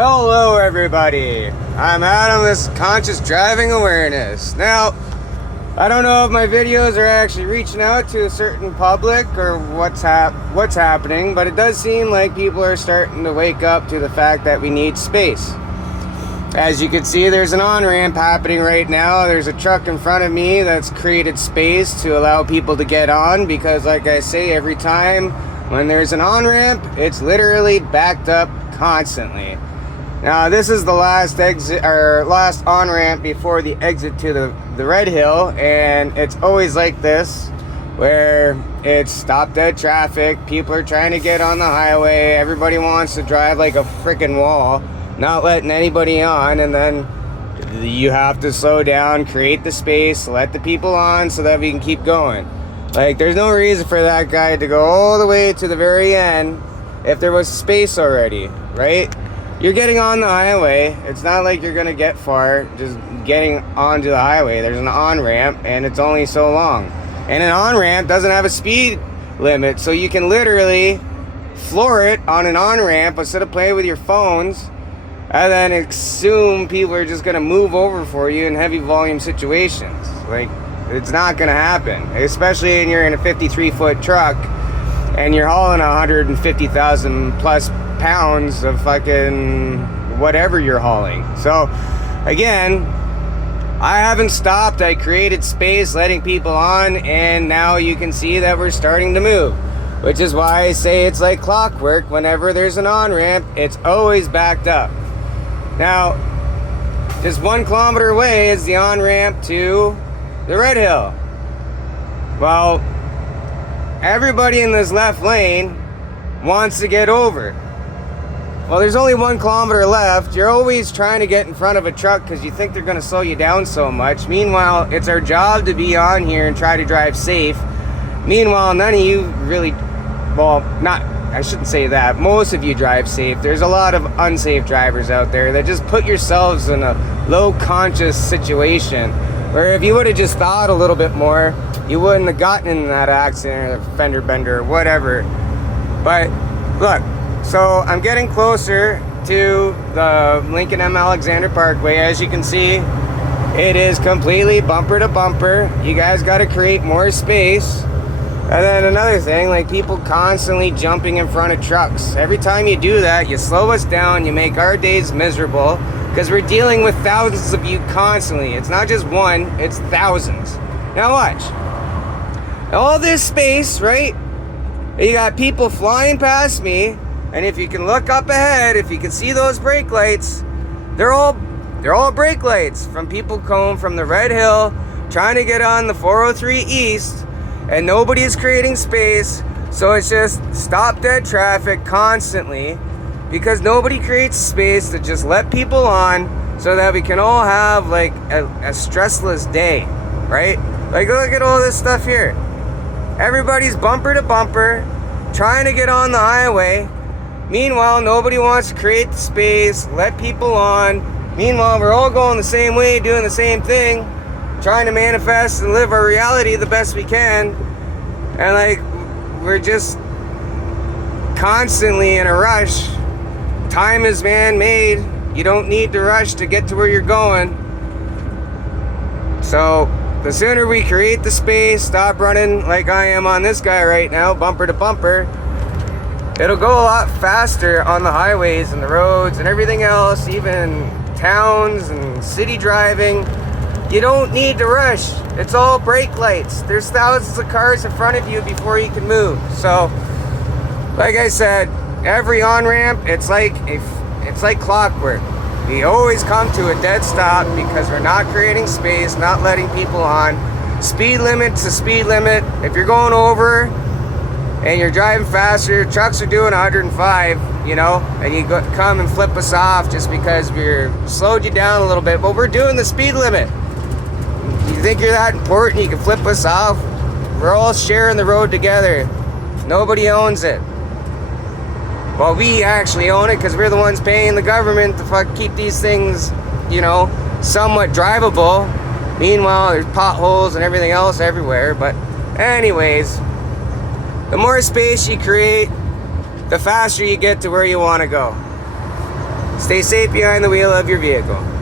Hello everybody, I'm Adam, this is Conscious Driving Awareness. Now, I don't know if my videos are actually reaching out to a certain public or what's happening, but it does seem like people are starting to wake up to the fact that we need space. As you can see, there's an on-ramp happening right now. There's a truck in front of me that's created space to allow people to get on because, like I say, every time when there's an on-ramp, it's literally backed up constantly. Now, this is the last exit or last on-ramp before the exit to the Red Hill, and it's always like this where it's stop dead traffic. People are trying to get on the highway. Everybody wants to drive like a freaking wall, not letting anybody on, and then you have to slow down, create the space, let the people on so that we can keep going. Like, there's no reason for that guy to go all the way to the very end if there was space already, right? You're getting on the highway. It's not like you're gonna get far just getting onto the highway. There's an on-ramp and it's only so long. And an on-ramp doesn't have a speed limit, so you can literally floor it on an on-ramp instead of playing with your phones and then assume people are just gonna move over for you in heavy volume situations. Like, it's not gonna happen, especially when you're in a 53-foot truck and you're hauling 150,000 plus pounds of fucking whatever you're hauling. So again, I haven't stopped. I created space, letting people on, and now you can see that we're starting to move, which is why I say it's like clockwork. Whenever there's an on-ramp, it's always backed up. Now, just 1 kilometer away is the on-ramp to the Red Hill. Well, everybody in this left lane wants to get over. Well, there's only 1 kilometer left. You're always trying to get in front of a truck because you think they're going to slow you down so much. Meanwhile, it's our job to be on here and try to drive safe. Meanwhile, none of you really, well, not, I shouldn't say that. Most of you drive safe. There's a lot of unsafe drivers out there that just put yourselves in a low conscious situation where if you would have just thought a little bit more, you wouldn't have gotten in that accident or fender bender or whatever. But look, so I'm getting closer to the Lincoln M. Alexander Parkway. As you can see, it is completely bumper to bumper. You guys got to create more space. And then another thing, like people constantly jumping in front of trucks. Every time you do that, you slow us down, you make our days miserable because we're dealing with thousands of you constantly. It's not just one, it's thousands. Now watch. All this space, right? You got people flying past me. And if you can look up ahead, if you can see those brake lights, they're all brake lights from people coming from the Red Hill, trying to get on the 403 East, and nobody is creating space. So it's just stop dead traffic constantly because nobody creates space to just let people on so that we can all have like a stressless day, right? Like, look at all this stuff here. Everybody's bumper to bumper, trying to get on the highway. Meanwhile, nobody wants to create the space, let people on. Meanwhile, we're all going the same way, doing the same thing, trying to manifest and live our reality the best we can. And like, we're just constantly in a rush. Time is man-made. You don't need to rush to get to where you're going. So the sooner we create the space, stop running like I am on this guy right now, bumper to bumper, it'll go a lot faster on the highways and the roads and everything else, even towns and city driving. You don't need to rush. It's all brake lights. There's thousands of cars in front of you before you can move. So, like I said, every on-ramp, it's like clockwork. We always come to a dead stop because we're not creating space, not letting people on. Speed limit's a speed limit. If you're going over and you're driving faster, trucks are doing 105, you know, and you come and flip us off just because we're slowed you down a little bit, but we're doing the speed limit. You think you're that important, you can flip us off? We're all sharing the road together. Nobody owns it. Well, we actually own it because we're the ones paying the government to keep these things, you know, somewhat drivable. Meanwhile, there's potholes and everything else everywhere. But anyways, the more space you create, the faster you get to where you want to go. Stay safe behind the wheel of your vehicle.